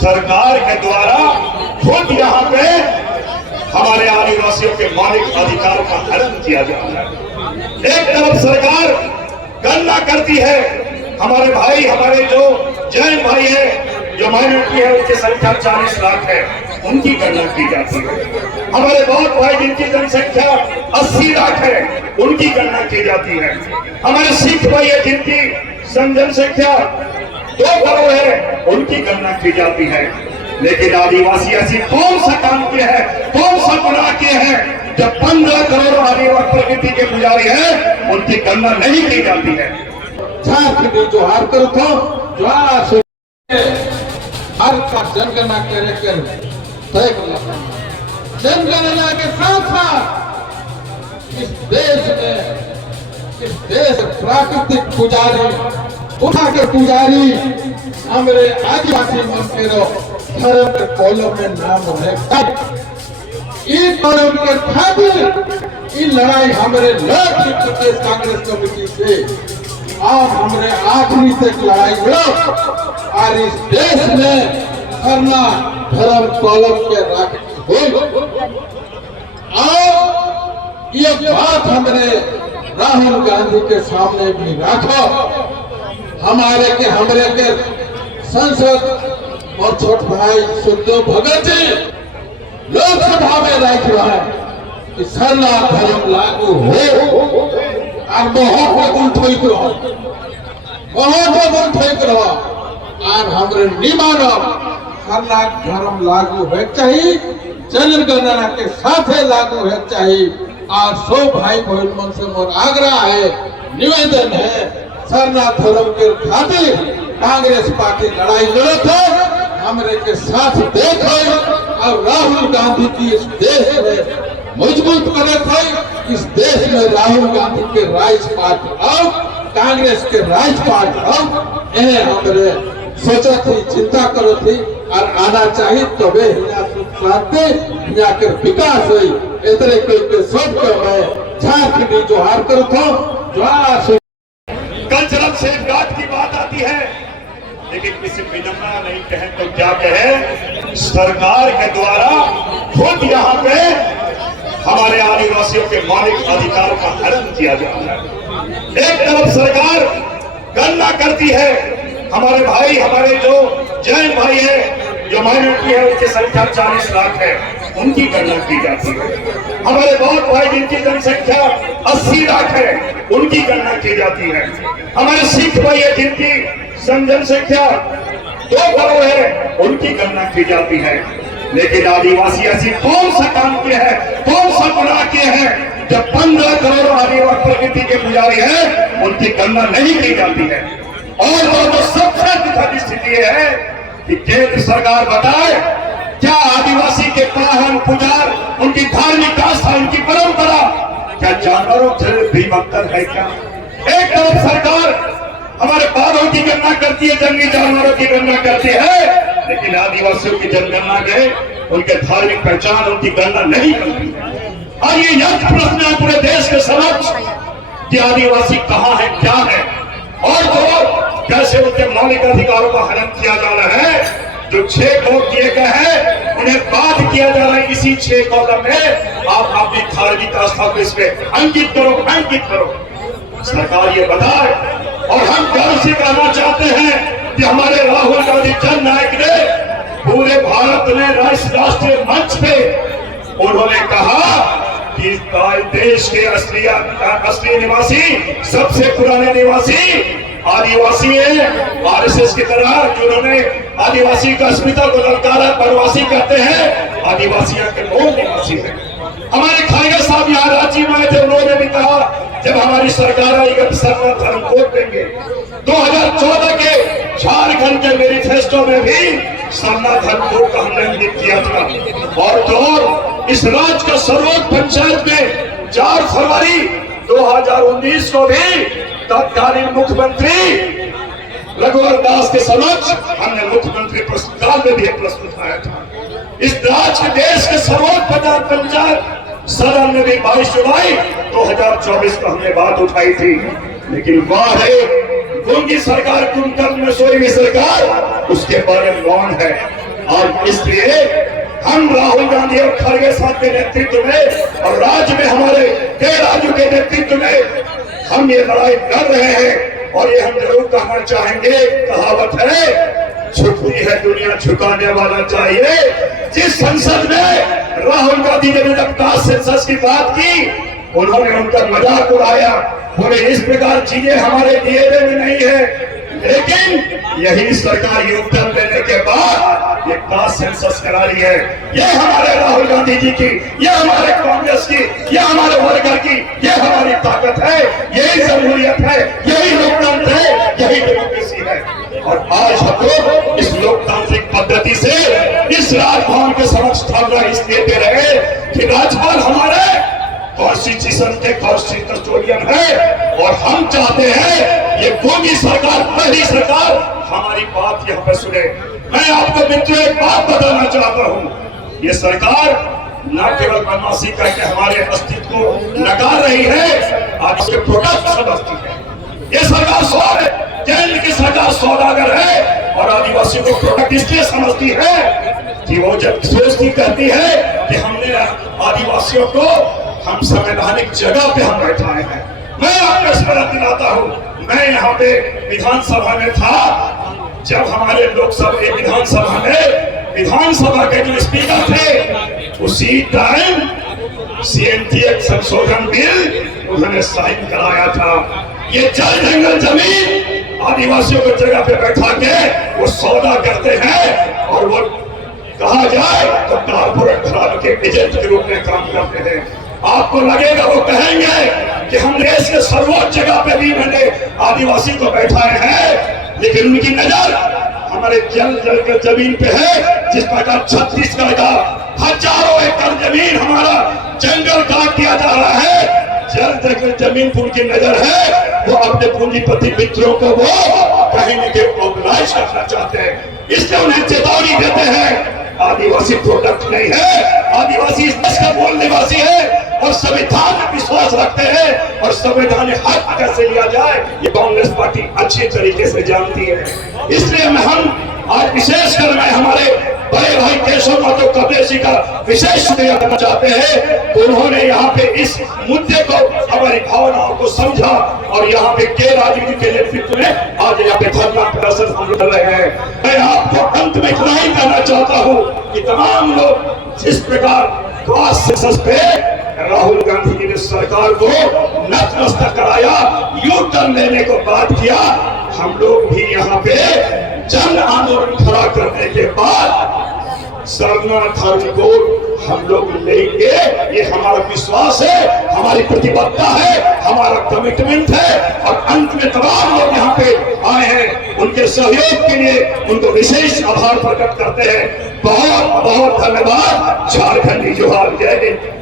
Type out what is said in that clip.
सरकार के द्वारा खुद यहाँ पे हमारे आदिवासियों के मौलिक अधिकार का हनन किया जा रहा है। एक तरफ सरकार गणना करती है, हमारे भाई, हमारे जो जैन भाई है, जो माइनॉरिटी है, उनकी संख्या 40 लाख है, उनकी गणना की जाती है। हमारे बौद्ध भाई जिनकी जनसंख्या 80 लाख है, उनकी गणना की जाती है। हमारे सिख भाई है जिनकी जनसंख्या 2 करोड़ है, उनकी गणना की जाती है। लेकिन आदिवासी ऐसी कौन सा काम किया है, कौन सा गुनाह किए हैं जब 15 करोड़ आदिवासी प्रकृति के पुजारी है, उनकी गणना नहीं की जाती है। जोहार करो तो जोहार हर का जनगणना करे जनगणना के साथ साथ इस देश प्राकृतिक पुजारी उठा के पुजारी हमारे आदिवासी मंदिरों धर्म के कॉलम में नाम है। इन कॉलम के खातिर इन लड़ाई हमारे लड़ प्रदेश कांग्रेस कमेटी से और हमारे आखिरी तक लड़ाई लड़ो और इस देश में करना धर्म कॉलम के रखी हो। और ये बात हमने राहुल गांधी के सामने भी रखो। हमारे के संसद और छोट भाई सुखदेव भगत जी लोकसभा में रख रहा है कि सरला धर्म लागू हो और बहुत उठक रहो और हमरे निमानो सरला धर्म लागू हो चाहिए, जनगणना के साथ लागू हो चाहिए। और 100 भाई बहन मन से मोर आग्रह है, निवेदन है, सरना धर्म के खातिर कांग्रेस पार्टी लड़ाई लड़त है, हमरे के साथ देखो और राहुल गांधी की इस देश में मजबूत करत है। इस देश में राहुल गांधी के राजपाट और कांग्रेस के राजपाट और हमरे सोचा थी, चिंता करो थी और आना चाहिए तबे यहाँ के विकास हुई। इतने कोई सोच के मैं झारखंडी जोहार करो था जोहार। कल्चरल सेफगार्ड की बात आती है, लेकिन किसी विनम्रता नहीं कहे तो क्या कहे, सरकार के द्वारा खुद यहाँ पे हमारे आदिवासियों के मौलिक अधिकार का हनन किया जा रहा है। एक तरफ सरकार गणना करती है, हमारे भाई, हमारे जो जैन भाई है, जो माइनॉरिटी है, उनकी संख्या 40 लाख है, उनकी गणना की जाती है। हमारे बौद्ध भाई जिनकी जनसंख्या 80 लाख है, उनकी गणना की जाती है। हमारे सिख भाई है जिनकी जनसंख्या 2 करोड़ है, उनकी गणना की जाती है। लेकिन आदिवासी ऐसी कौन सा काम किए हैं, कौन सा गुनाह किए हैं जब 15 करोड़ आदिवासी प्रकृति के पुजारी है, उनकी गणना नहीं की जाती है। और जो सबसे दुखद स्थिति है कि केंद्र सरकार बताए क्या आदिवासी के पावन पुजार, उनकी धार्मिक आस्था, उनकी परंपरा क्या जानवरों से भी बदतर है क्या? एक तरफ सरकार हमारे बाघों की गणना करती है, जंगली जानवरों की गणना करती है, लेकिन आदिवासियों की जनगणना के उनके धार्मिक पहचान, उनकी गणना नहीं करती। और ये यज्ञ प्रश्न है पूरे देश के समक्ष कि आदिवासी कहाँ है, क्या है, और जो कैसे उनके मौलिक अधिकारों का हनन किया जा रहा है। जो 6 कॉलम दिए गए हैं, उन्हें बात किया जा रहा है। इसी 6 कॉलम में आप अपनी धार्मिक आस्था को इसमें अंकित करो। सरकार ये बताए, और हम गर्व से कहना चाहते हैं कि हमारे राहुल गांधी जन नायक ने पूरे भारत में राष्ट्रीय मंच पे उन्होंने कहा कि देश के असली निवासी, सबसे पुराने निवासी आदिवासी है। आरएसएस की तरह जिन्होंने आदिवासी का अस्मिता को ललकारा वनवासी कहते हैं, आदिवासी के मूल निवासी है। हमारे खाएगा साहब यहाँ रांची में आए थे, उन्होंने भी कहा जब हमारी सरकार आएगी सरना धर्म कोड देंगे। 2014 के झारखंड के मैनिफेस्टो में भी सरना धर्म कोड का हमने इंगित किया था। और तो इस राज्य का सर्वोच्च पंचायत में 4 फरवरी 2019 को भी तत्कालीन मुख्यमंत्री रघुवर दास के समक्ष हमने मुख्यमंत्री प्रश्नकाल में भी एक प्रश्न उठाया था। इस राज्य के देश के सर्वोच्च पंचायत सदन में भी 22 जुलाई 2024 को हमने बात उठाई थी। लेकिन वाह है, उनकी सरकार, कुंभकर्ण में सोई हुई सरकार, उसके बारे में मौन है। और इसलिए हम राहुल गांधी और खड़गे साहब के नेतृत्व में और राज्य में हमारे के राजू के नेतृत्व में हम ये लड़ाई लड़ रहे हैं। और ये हम जरूर कहना चाहेंगे, कहावत है झुकती है दुनिया झुकाने वाला चाहिए। जिस संसद में राहुल गांधी ने जब कास्ट सेंसस की बात की, उन्होंने उनका मजाक उड़ाया, बोले इस प्रकार चीजें हमारे डीएनए में नहीं है। लेकिन यही सरकार योगदान देने के बाद ये कास्ट सेंसस करा रही है। ये हमारे राहुल गांधी जी की, ये हमारे कांग्रेस की, ये हमारे वर्कर की, ये हमारी ताकत है, यही जमहूरियत है, यही लोकतंत्र है, यही डेमोक्रेसी है। और आज हम लोग इस लोकतांत्रिक पद्धति से इस राजभवन के समक्ष धरना इसलिए दे रहे कि राज्यपाल हमारे कॉन्स्टिट्यूशन के कस्टोडियन है और हम चाहते हैं ये मोदी सरकार, पहली सरकार हमारी बात यहाँ पे सुने। मैं आपको मित्रों एक बात बताना चाहता हूँ, ये सरकार न केवल बदमाशी करके हमारे अस्तित्व को नकार रही है, आज इसके प्रोडक्ट समझती है। ये सरकार केंद्र की सरकार सौदागर है और आदिवासियों को प्रोडक्ट इसलिए समझती है कि वो जब सोचती कहती है कि हमने आदिवासियों को हम संवैधानिक जगह पे हम बैठाए हैं। मैं आपको स्मरण दिलाता हूँ, मैं यहाँ पे विधानसभा में था जब हमारे लोकसभा विधानसभा में विधानसभा के जो स्पीकर थे उसी टाइम सीएनटी संशोधन बिल उन्होंने साइन कराया था। ये जल जंगल जमीन आदिवासियों को जगह पे बैठा के वो सौदा करते हैं और वो कहा जाए तो कारपोरेट घरानों के एजेंट के रूप में काम करते हैं। आपको लगेगा वो कहेंगे कि हम देश के सर्वोच्च जगह पे भी मैंने आदिवासी को बैठाए हैं, लेकिन उनकी नजर हमारे जल जमीन पे है। जिस प्रकार छत्तीसगढ़ का हजारों एकड़ जमीन हमारा जंगल काट दिया जा रहा है, जल जमीन पर उनकी नजर है। वो अपने पूंजीपति मित्रों को वो कहीं न कहीं ऑर्गेनाइज करना चाहते हैं, इसलिए उन्हें चेतावनी देते हैं आदिवासी प्रोडक्ट नहीं है, आदिवासी इस देश का मूल निवासी है और संविधान में विश्वास रखते हैं और संवैधानिक हक कैसे लिया जाए ये कांग्रेस पार्टी अच्छी तरीके से जानती है। इसलिए हम आज विशेषकर मैं हमारे बड़े भाई केशव महतो कपिल जी का विशेष शुक्रिया करना चाहते हैं। तो उन्होंने यहाँ पे इस मुद्दे को, हमारी भावनाओं को समझा और यहाँ पे के राजू जी के नेतृत्व में आज यहाँ पे धरना प्रदर्शन हम कर रहे हैं। मैं आपको अंत में इतना ही कहना चाहता हूँ कि तमाम लोग जिस प्रकार कास्ट सेंसस पे राहुल गांधी जी ने सरकार को नतमस्तक कराया, यू टर्न लेने को बात किया, हम लोग भी यहाँ पे जन आंदोलन खड़ा करने के बाद सरना धर्म को हम लोग लेंगे। ये हमारा विश्वास है, हमारी प्रतिबद्धता है, हमारा कमिटमेंट है। और अंत में तमाम लोग यहाँ पे आए हैं, उनके सहयोग के लिए उनको विशेष आभार प्रकट करते हैं। बहुत बहुत धन्यवाद। झारखंडी जोहार, जय हिंद।